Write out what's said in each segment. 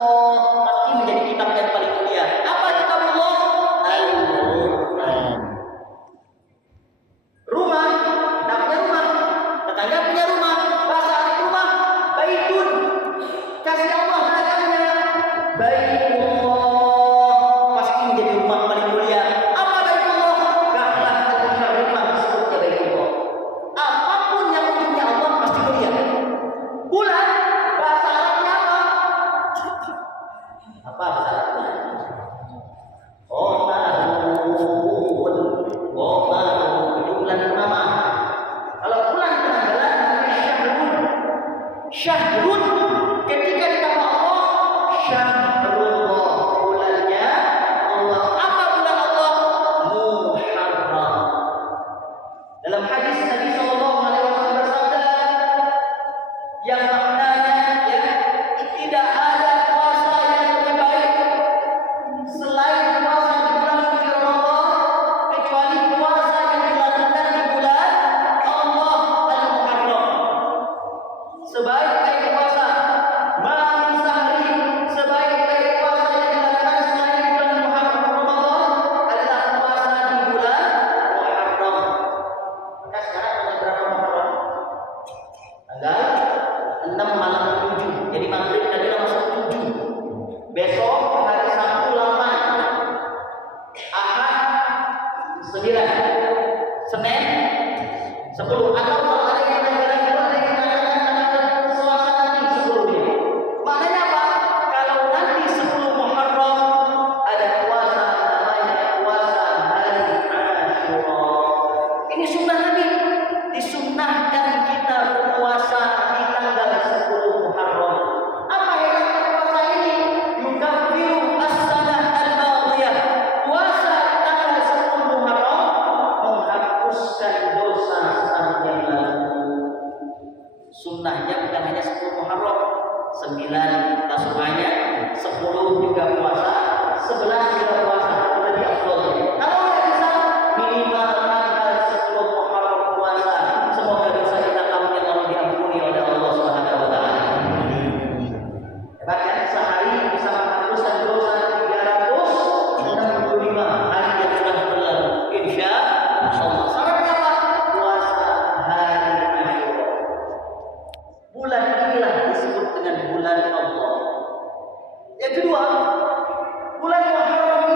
pasti menjadi kitab yang paling mulia. Apa kitabullah? Al-Quran. Rumah, kita punya rumah, tetangga punya rumah, bahasa Arab rumah, baitun. Kasih Allah namanya baitullah, pasti menjadi rumah paling mulia. Apa baitullah? Ka'bah al-Mukarramah disebutnya baitullah. Apapun yang punya Allah pasti mulia. Bulan, bahasa Arabnya apa? Apa bahasa Arabnya? Bulan purnama. Kalau bulan tanggalan namanya syahrun. Ketika ditambah Allah, syahrullah, bulannya Allah. Apa bulan Allah? Muharram. Dalam hadis Nabi SAW bersabda yang maknanya ya, tidak ada puasa yang lebih baik selain puasa di bulan suci Ramadan kecuali puasa yang dilakukan di bulan Allah Al-Muharram. Sebaik-baik puasa malam sehari, sebaik-baik puasa yang dilakukan selain di bulan Muharram Ramadan adalah puasa di bulan Muharram. Maka sekarang tanggal berapa Muharram? Tanggal 6 malam 7. Jadi maghrib tadi langsung 7. Besok hari Sabtu 8, Ahad 9, Senin 10. Atau kalau ada yang menanggalan itu, ada yang menanggalan Selasa nanti 10 dia. Maknanya apa? Kalau nanti 10 Muharram ada puasa namanya puasa hari Asyura. Ini sunnah Nabi. Disunnahkan kita berpuasa di tanggal 10 Muharram. Apa hebatnya puasa ini? Yukaffiru as-sanah al-madiyah. Puasa di tanggal 10 Muharram menghapuskan dosa setahun yang lalu. Sunnahnya bukan hanya 10 Muharram, 9 Tasu'anya, 10 juga puasa, 11 juga puasa. Lebih afdolnya. Kalau nggak bisa, minimal tanggal 10 Muharram puasa. Semoga dosa kita tahun yang lalu diampuni oleh Allah Subhanahu wa taala. Hebat kan? Sehari bisa menghapuskan dosa 365 hari yang sudah berlalu. Insya Allah. Syaratnya apa? Puasa hari Asyura. Bulan inilah disebut dengan bulan Allah. Yang kedua, bulan Muharram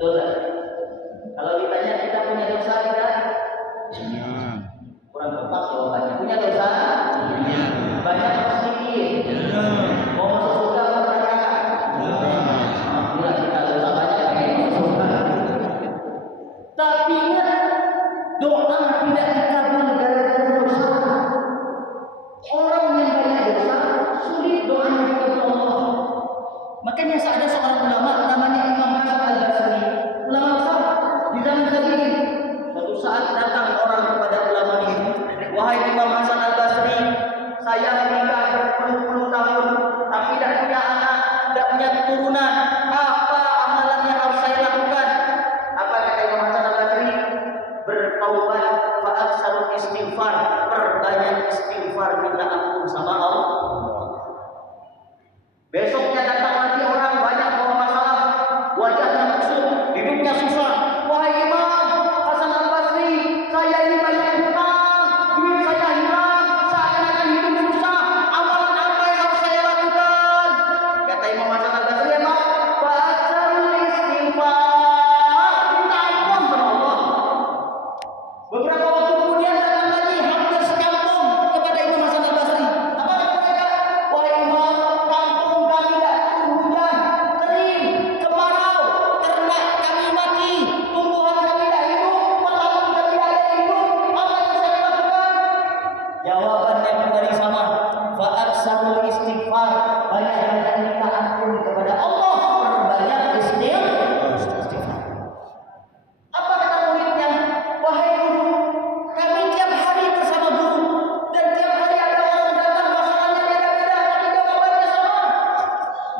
Betul tak? Kalau ditanya kita punya dosa tidak? Punya. Kurang tepat jawabannya. Punya dosa? Punya. Banyak atau sedikit? Punya. Mau masuk surga atau neraka? Alhamdulillah kita dosa banyak pengen masuk surga. Tapi ingat, doa tidak dikabul gara-gara dosa. Orang yang banyak dosa sulit doanya dikabul Allah. Makanya ada seorang ulama namanya Imam Hasan Al-Basri, ulama besar di zaman tabi'in. Suatu saat datang orang kepada ulama ini, wahai Imam Hasan Al-Basri, saya menikah berpuluh-puluh tahun, tapi tidak punya anak, tidak punya keturunan. Apa amalan yang harus saya lakukan? Apa kata Imam Hasan Al-Basri? Bertaubat, fa'aksarul istighfar, perbanyak istighfar, minta ampun sama Allah. Besoknya datang lagi orang banyak bawa masalah, wajahnya kusut, hidupnya susah. Wahai Imam Hasan Al-Basri, saya ini banyak hutang, duit saya hilang, seakan-akan hidup susah. Amalan apa yang harus saya lakukan? Kata Imam Hasan Al-Basri, Imam, fa'aksarul istighfar, minta ampun sama Allah. Beberapa waktu kemudian datang lagi hampir sekampung kepada Imam Hasan Al-Basri. Apa kata mereka? Wahai Imam, kampung kami tidak turun hujan, kering, kemarau, ternak kami mati, tumbuhan kami tidak hidup, petani kami tidak ada hidup. Apa yang saya lakukan? Jawabannya kembali sama. Fa'aksarul istighfar, banyak-banyak minta ampun kepada Allah, perbanyak istighfar. Apa kata muridnya? Wahai guru, kami tiap hari bersama guru dan tiap hari ada orang datang masalahnya beda-beda, tapi jawabannya sama.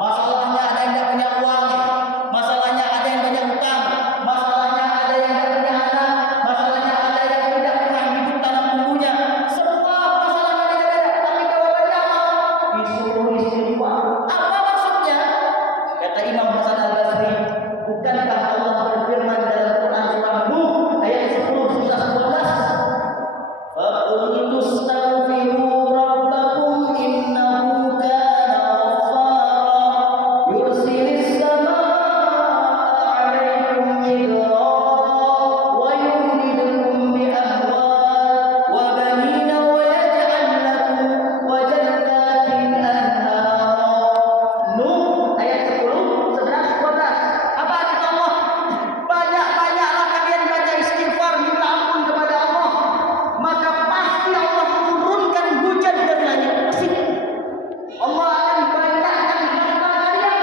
Masalahnya ada yang tidak punya uang, masalahnya ada yang banyak utang, masalahnya ada yang tidak punya anak, masalahnya ada yang tidak pernah hidup tanam tumbuhnya. Semua masalahnya beda-beda, tapi jawabannya apa? Disuruh istighfar. Apa maksudnya? Kata Imam Hasan Al-Basri, bukankah Allah berfirman dalam Quran surah Nuh ayat 10 surah 11? فَقُلْتُ اسْتَغْفِرُوا رَبَّكُمْ إِنَّهُ كَانَ غَفَّارًا يُرْسِلِ السَّمَاءَ عَلَيْكُمْ مِدْرَارًا وَيُمْدِدْكُمْ بِأَمْوَالٍ وَبَنِينَ وَيَجْعَلْ لَكُمْ وَجَنَّاتٍ أَنْهَارًا. Nuh ayat 10, 11, 12. Apa kata Allah? Banyak-banyaklah kalian baca istighfar, minta ampun kepada Allah, maka pasti Allah turunkan hujan dari langit. Pasti Allah akan banyakkan harta kalian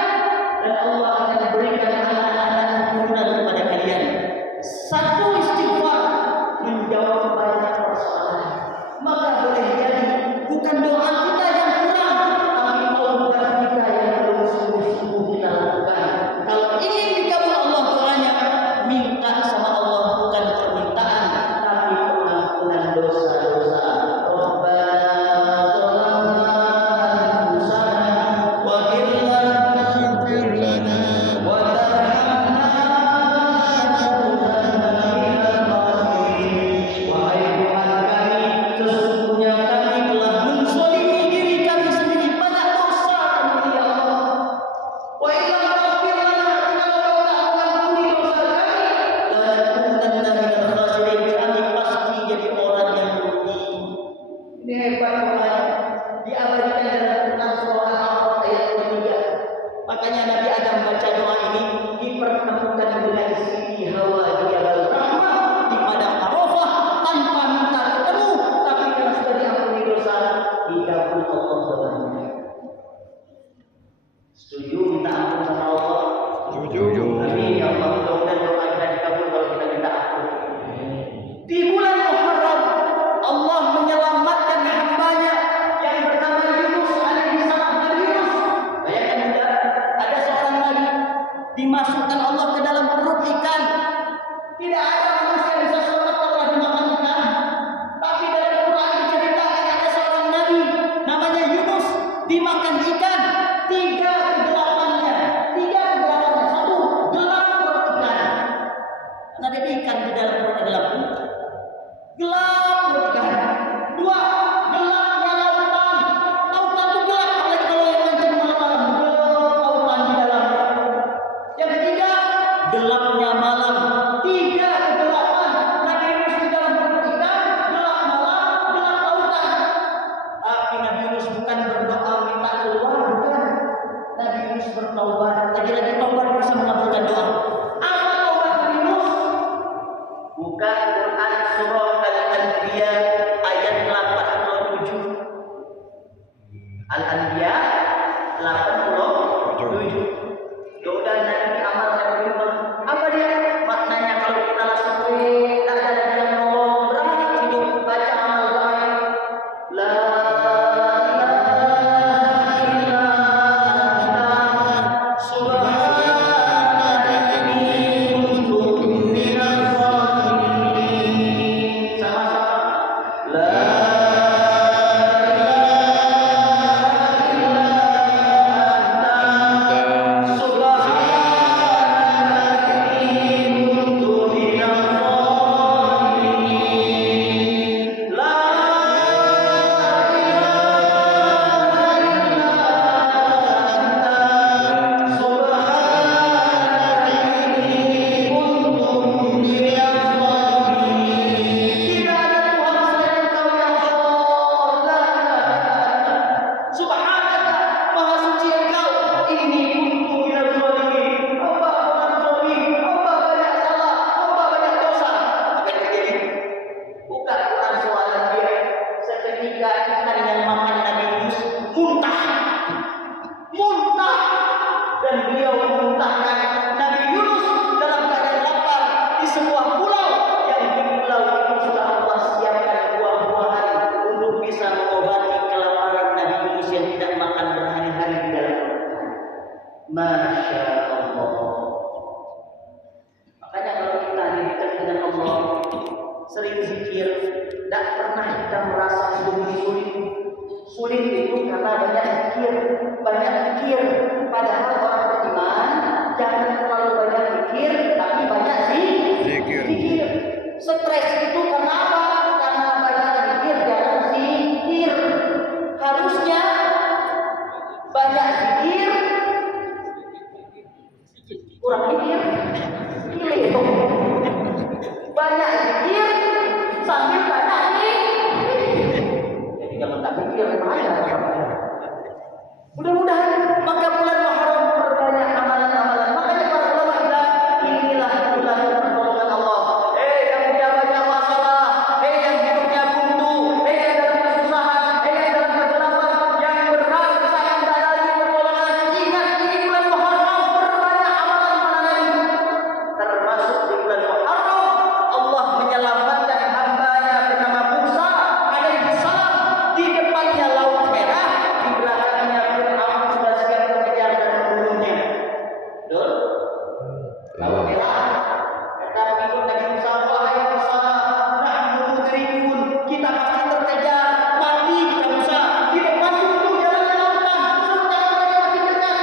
dan Allah akan berikan anak-anak keturunan kepada kalian. Satu istighfar menjawab banyak persoalan. Maka boleh jadi bukan doa kita yang kurang, tapi taubat kita yang belum sungguh-sungguh kita lakukan. Kalau ingin dikabul Allah doanya, minta sama Allah bukan permintaan, tapi pengampunan dosa-dosa. Rabbana zalamna anfusana wa illam Ighfir lana. wa tarhamna lanakunanna minal khasirin. Wahai Tuhan kami, sesungguhnya kami telah menzalimi diri kami sendiri, banyak dosa kami ya Allah. Wa illam taghfir lana, kalau kau tak mengampuni dosa kami, lanakunanna minal khasirin, kami pasti jadi orang yang rugi. Ini hebat doanya, diabadikan dalam Quran surah Al-A'raf ayat 23. Makanya Nabi Adam baca doa ini dipertemukan dengan Siti Hawa di Jabal Rahmah di padang Arafah tanpa minta ketemu, tapi karena sudah diampuni dosa, dikabul Allah doanya. Setuju minta ampun sama Allah? Setuju. Amin ya Allah, mudah-mudahan doa kita dikabul kalau kita minta ampun. Di bulan Muharram Allah menyelamatkan hambanya yang bernama Yunus alaihi salam. Nabi Yunus, bayangkan tidak, ada seorang nabi dimasukkan Allah ke dalam perut ikan. Tidak ada manusia yang bisa selamat kalau dimakan ikan. Tapi dalam Quran diceritakan ada seorang nabi namanya Yunus dimakan ikan. Tiga kegelapannya, satu gelap perut ikan. Karena ada ikan di dalam perut gelap. Gelap perut ikan. Dua, gelapnya lautan. Lautan itu gelap, apalagi kalau yang mancing malam-malam. Gelap lautan di dalamnya. Yang ketiga, gelapnya itu karena banyak zikir, banyak zikir. Padahal orang beriman jangan terlalu banyak zikir, tapi banyak Zikir. zikir. Stres itu karena apa? Karena banyak zikir, jarang zikir. Harusnya banyak zikir, kurang zikir. Pilih itu. Banyak zikir sambil banyak zikir. Jadi jangan tak zikir aja. Mudah-mudahan maka bulan Muharram perbanyak amalan-amalan. Makanya para ulama bilang inilah bulan pertolongan Allah. Yang punya banyak masalah, yang hidupnya buntu, yang dalam kesusahan, yang dalam kegelapan, yang berat, sayang tak lagi pertolongan. Ingat ini bulan Muharram perbanyak amalan-amalan. Termasuk di bulan Muharram Allah menyelamatkan hamba-Nya bernama Musa alaihi salam di depannya laut merah, di belakangnya Fir'aun sudah siap mengejar dan membunuhnya. Betul? Laut merah. Kata begitu Nabi Musa, wahai Musa, nahnu mudrikun, kita pasti terkejar, mati kita Musa. Di depan itu jalannya lautan, sementara mereka masih dekat.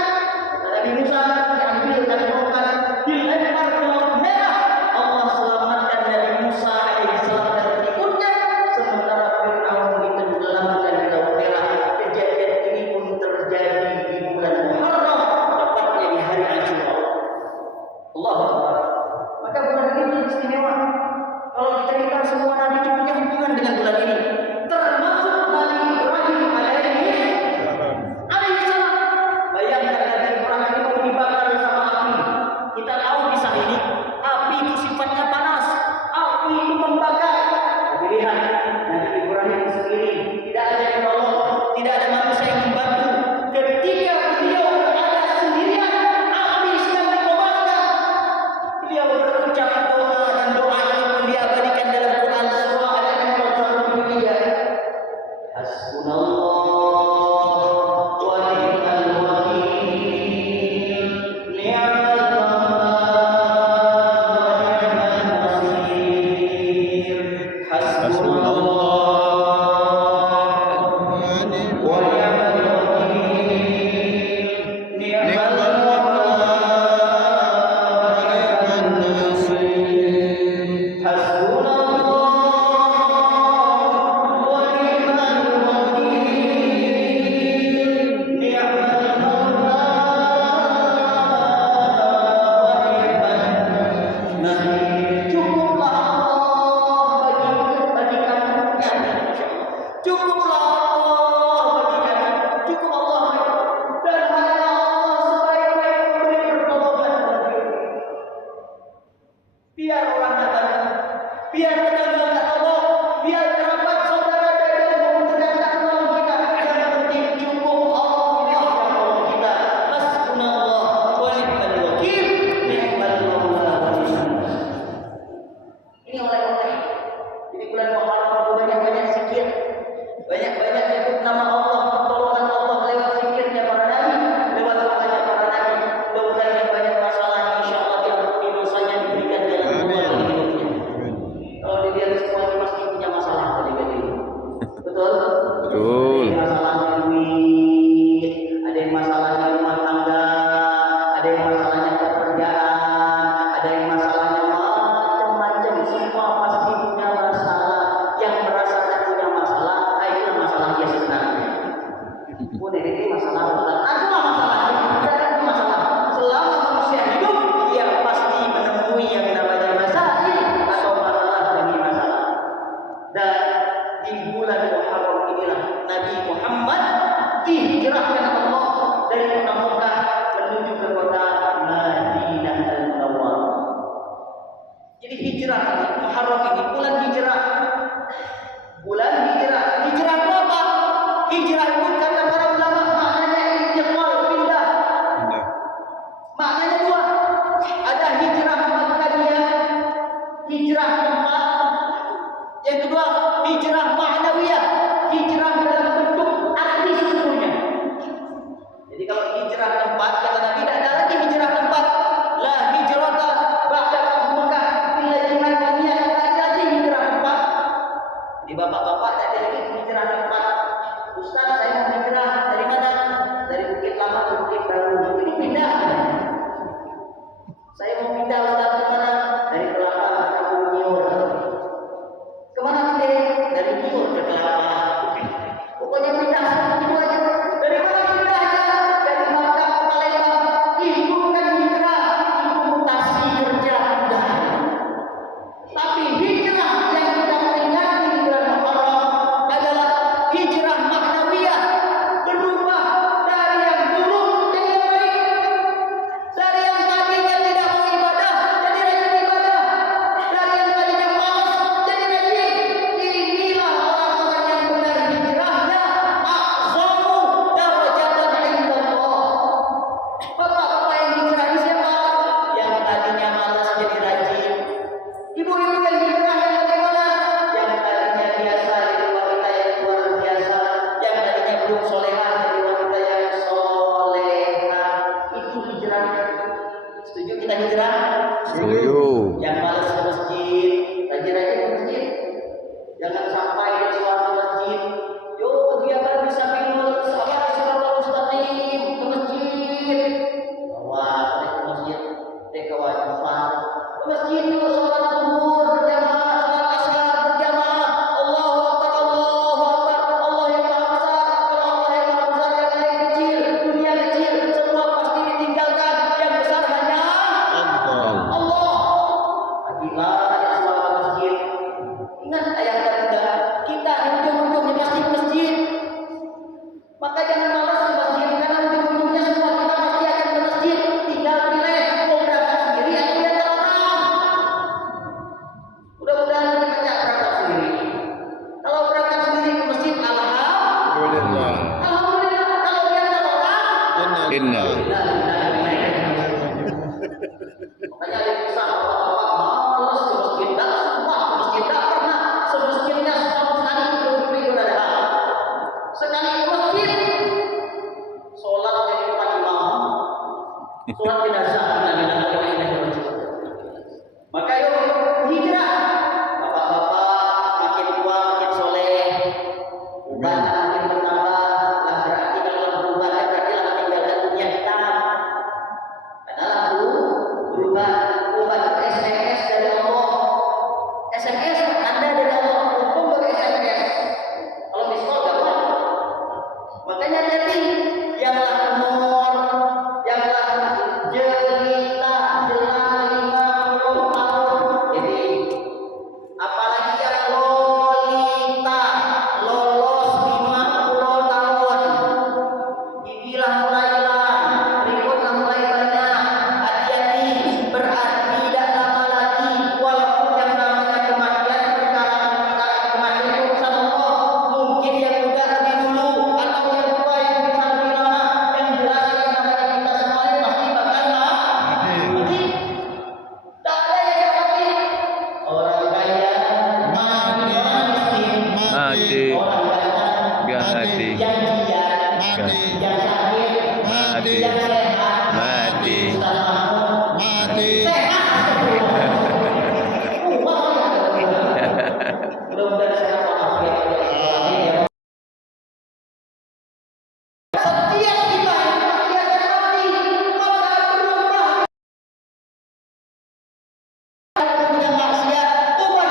Kata Nabi Musa, diambil dan tongkat, dilempar ke laut merah. Allah selamatkan Nabi Musa alaihissalam dan pengikutnya, sementara Fir'aun ditenggelamkan di laut merah. Kejadian ini pun terjadi di bulan Muharram, tepatnya di hari Asyura. Allah Akbar. Maka bulan ini istimewa. Kalau diceritakan semua nabi itu punya hubungan dengan bulan ini, termasuk Nabi Ibrahim alaihissalam. Bayangkan Nabi Ibrahim ini mau dibakar sama api. Kita tahu kisah ini. Api itu sifatnya panas. Api itu membakar. Tapi lihat, Nabi Ibrahim sendiri tidak ada yang menolong, tidak ada manusia yang membantu. Ketika beliau berada sendirian, api sedang dikobarkan. Beliau berucap doa dan doa ini pun diabadikan dalam Quran surah Al-Imran 123. Hasbunallah wa ni'mal wakil, ni'mal maula wa ni'mal nasir. Hasbunallah wa ni'mal wakil, ni'mal maula wa ni'mal nasir. Hasbunallah wa ni'mal wakil, ni'mal maula wa ni'mal nasir. Cukuplah Allah bagi kamu. Cukuplah Allah bagi kami. Cukup Allah. Dan hanya Allah sebaik-baik memberi pertolongan bagi kami. Biar orang tak bantu, biar tetangga tak tolong, biar kerabat saudara dan tetangga tak tolong kita. Yang penting cukup Allah yang tolong kita. Hasbunallah wa ni'mal wakil, ni'mal maula wa ni'mal nasir. Ini oleh-oleh. Jadi bulan Muharram banyak-banyak zikir, banyak-banyak nyebut nama Allah, pertolongan Allah lewat zikirnya para nabi, lewat doanya para nabi. Mudah-mudahan yang banyak masalah insya Allah diampuni dosanya, diberikan jalan keluar dari hidupnya. Kalau kita hijrah? Setuju. Yang malas ke masjid, rajin-rajin ke masjid. Jangan sampai di suatu masjid. Yuk kegiatan bisa minum sabar siratal mustaqim ke masjid. Bawa ke masjid, kewajiban ke masjid itu sholat zuhur berjamaah, sholat asar berjamaah. Allahu Akbar, Allahu Akbar, Allah yang maha besar. Kalau Allah yang maha besar, jangan yang kecil. Dunia kecil, semua pasti ditinggalkan. Yang besar hanya Allah. Allah. Ajilah yang sholat masjid. Ingat ayat ketiga, kita ujung-ujungnya pasti ke masjid. Maka jangan malas ke masjid, karena ujung-ujungnya semua kita pasti akan ke masjid. Tinggal pilih mau berangkat sendiri atau diantar orang. Mudah-mudahan kita berangkat sendiri. Kalau berangkat sendiri ke masjid, Alhamdulillah. alhamdulillah. Kalau diantar orang, Inna. makanya ada kisah bapak-bapak malas ke masjid, tak semua ke masjid, tak pernah semasjidnya setahun sekali itu beribadah. Sekali ke masjid, sholat di depan imam, sholat jenazah, maka yuk hijrah. Bapak-bapak makin tua makin soleh, uban makin bertambah. Lah berarti kalau berubah berarti lah meninggalkan dunia kita. Karena lalu berubah itu SMS dari Allah. SMS tanda dari Allah, hukum ber SMS. Kalau miskol gak boleh. Makanya jadi janganlah umur, janganlah jelita, jelang 50 tahun. Jadi apalagi yang lolita, lolos 50 tahun. Gigilah mulai hilang, berikutlah mulai banyak. Hati-hati, berarti tidak lama lagi. Walaupun yang namanya kematian, perkara kematian itu urusan Allah. Mungkin yang muda lebih dulu, atau yang tua yang bisa lebih lama. Yang jelas yang namanya kita semuanya pasti bakal mati. Tak ada yang gak mati. Orang kaya mati, orang miskin Mati. orang ganteng Gak hati. yang giat, Mati. yang sakit, Mati. yang sehat, Mati. Ustaz Mahmud, Mati. sehat. Mudah-mudahan sehat walafiat. Amin. Setiap kita yang pasti akan mati, maka berubah yang maksiat, ubah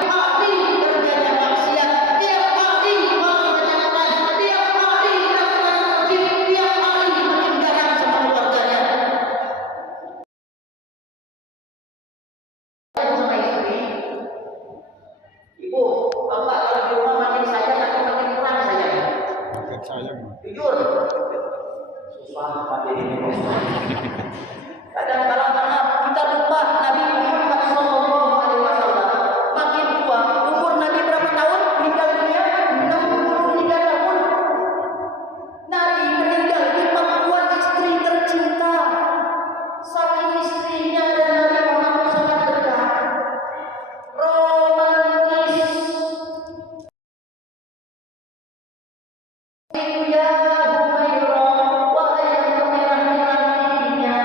hari kerjanya maksiat, tiap hari makannya keras, tiap hari lakukan masjid, tiap hari makin garang sama keluarganya. Sama istri, ibu, bapak kalau di rumah makin sayang atau makin kurang sayang? Makin sayang. Jujur, susah Pak ini. Kadang kala kita lupa Nabi Muhammad SAW makin tua. Umur Nabi berapa tahun? Meninggal dunia 63 tahun. Nabi meninggal di pangkuan istri tercinta. Saking istrinya dan Nabi Muhammad sangat dekat, romantis. Ya Humairah, wahai yang kemerah-merah pipinya.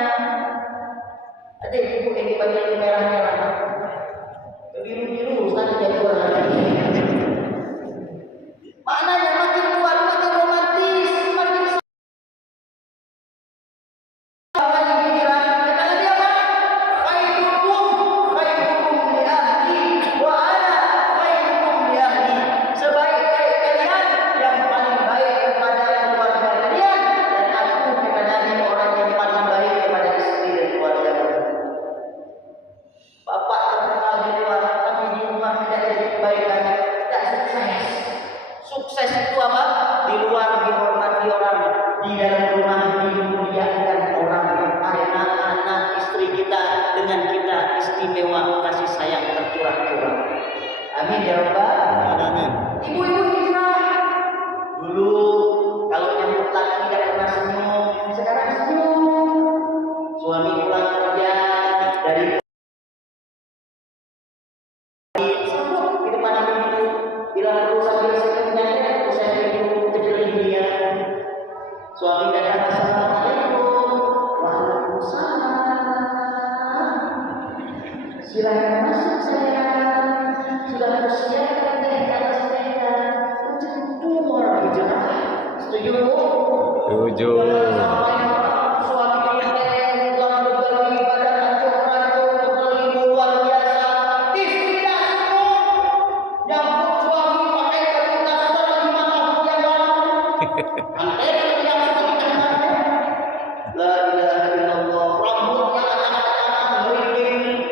ilaha illallah. Rambutnya anak-anak merinding.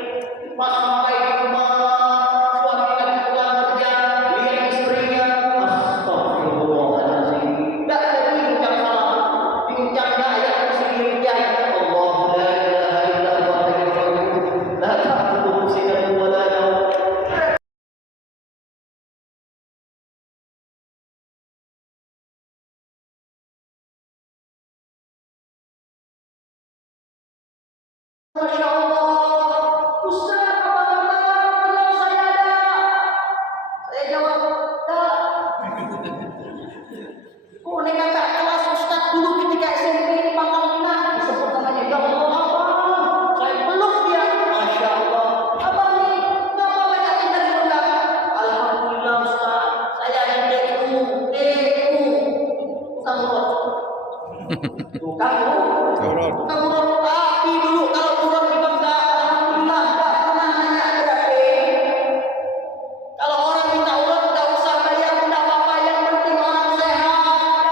Pas sampai di rumah, suami lagi pulang kerja, lihat istrinya, astagfirullahaladzim. Tak ada diucap salam, diucapnya ayat kursi diucap. Allah la ilaha illallah la ta'khudhuhu sinatun wa la nawm. Masya Allah, Ustaz, apa kenal saya ada? Saya jawab, tak. Oh, ini kakak kelas Ustaz dulu ketika SMP di Pangkal Pinang. Disebut namanya, ya Allah, abang. Saya peluk dia, Masya Allah. Abang nih, kenapa banyak tinggal di belakang? Alhamdulillah Ustaz, saya DU. Tukang urut. Urut. Tukang urut. Tapi dulu kalau urut di Bangka, alhamdulillah tak pernah nanya berapa. Kalau orang minta urut, tidak usah bayar, tidak apa-apa. Yang penting orang sehat,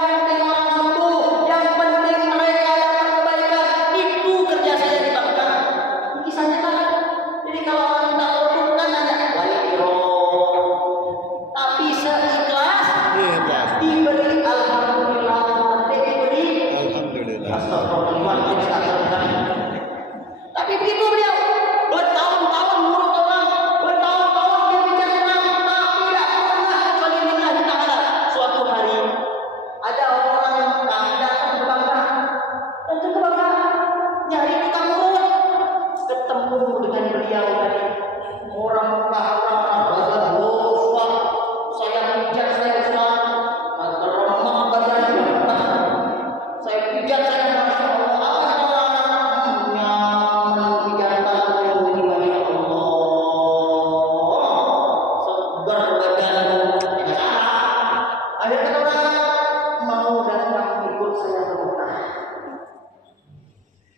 yang penting orang sembuh, yang penting mereka dapat kebaikan. Itu kerja saya di Bangka. Kisahnya kan. Jadi kalau orang minta urut kan nanya, waliro. Tapi seikhlas Ikhlas. diberi alhamdulillah, diberi Alhamdulillah. astagfirullah. Tapi begitu beliau bertahun-tahun ngurut orang, bertahun-tahun dia bicara senang, tapi tidak pernah kecuali lillahi ta'ala. Suatu hari ada orang kami datang ke Bangka, nyari tukang urut, ketemu dengan beliau tadi. Orang Mekah, orang Barat, wah, saya pijat saya Ustaz, maka remah badannya. Saya pijat saya Masya Allah, apa nyaman pijatan ini Masya Allah, segar badan, tidak salah. Ada kata orang mau datang ikut saya ke Mekah.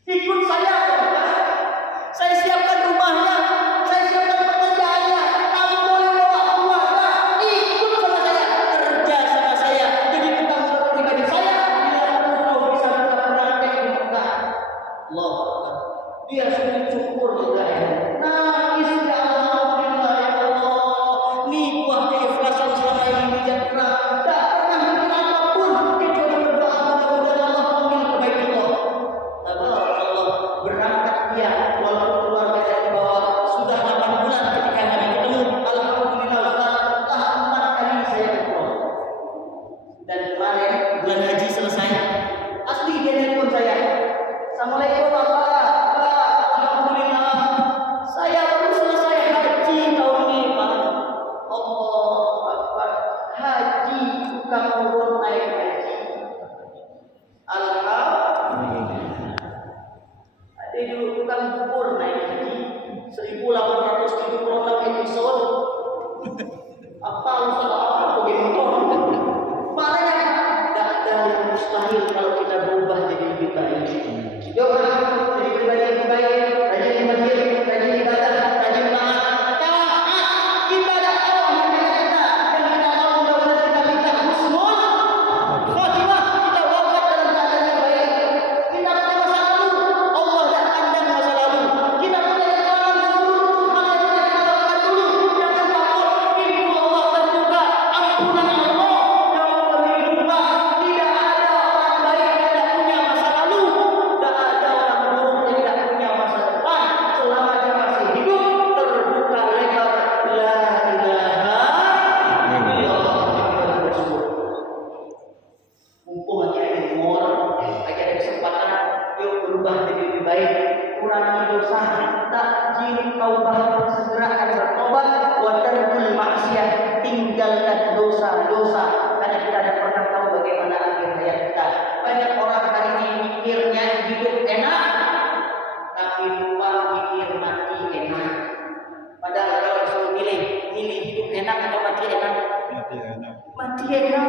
Ikut saya ke Mekah. Saya siapkan rumahnya, saya siapkan pekerjaannya. Kamu boleh bawa keluarga, ikut sama saya, kerja sama saya, jadi tukang urut pribadi saya. Bila perlu kau bisa buka praktek di Mekah. Allah Akbar. Dia sujud syukur juga ya. Nangis ya alhamdulillah ya Allah. Ini buah keikhlasan selama ini tidak pernah bikin apapun kecuali berdoa mudah-mudahan Allah panggil kebaikan Allah. Tabarakallah, berangkat dia walaupun keluarga di bawah sudah 8 bulan ketika kami ketemu. Alhamdulillah Ustaz, 4 kali saya umroh. Dan kemarin bulan haji selesai, asli dia nelpon saya. Assalamualaikum Bapak. Alhamdulillah, saya baru selesai haji tahun ini Pak. Allah Akbar, haji tukang urut naik haji. Alhamdulillah. Ada dulu tukang bubur naik haji 1876 episode. Apa usaha apa begitu? Maknanya tidak ada yang mustahil kalau kita berubah jadi lebih baik. Coba jadi pribadi yang baik, rajin ibadah, rajin ibadah, rajin taat. Taat kita ada Allah yang kita dan kita tahu mudah-mudahan kita minta husnul khotimah, kita wafat dalam keadaan yang baik. Kita punya masa lalu, Allah dah pandang masa lalu. Kita punya yang akan dulu, maka kita doakan dulu. Jangan takut, pintu Allah terbuka, ampunan Allah jauh lebih luas. Tidak ada orang baik yang tidak punya masa lalu, tidak ada orang buruk yang tidak punya masa depan. Selama dia masih hidup, terbuka lebar la ilaha illallah Muhammadur Rasulullah. Mumpung lagi ada umur, lagi ada kesempatan, yuk berubah jadi lebih baik. Kurangi dosa, takjil taubah, segerakan bertobat, wa tarkul maksiat, tinggalkan dosa-dosa. Karena kita tidak pernah tahu bagaimana akhir hayat kita. Banyak orang hari ini mikirnya hidup enak, tapi lupa mikir mati enak. Padahal kalau disuruh milih hidup enak atau mati enak? Mati enak. Mati enak.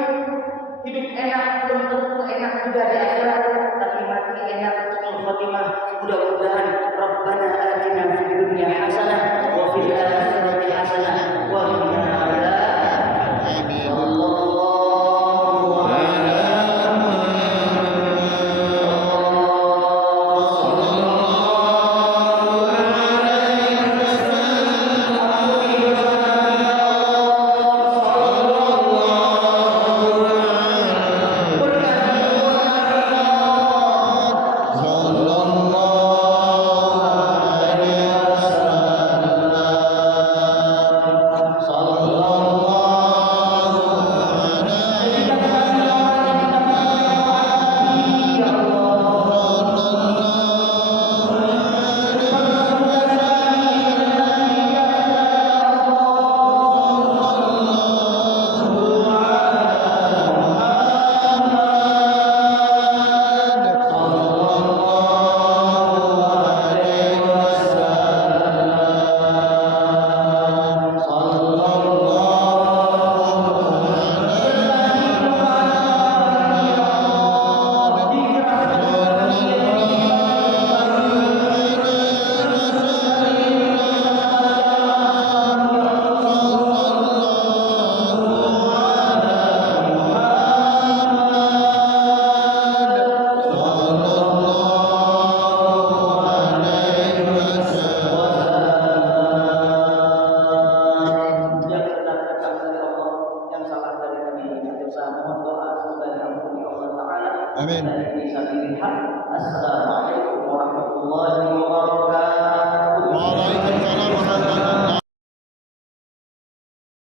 Hidup enak belum tentu enak juga di akhirat, tapi mati enak husnul khotimah. Mudah-mudahan Rabbana atina fid dunya hasanah wa fil akhirati hasanah wa qina adzabannar. Sallallahu alaihi Amin. في سبيل الحق. Assalamualaikum warahmatullahi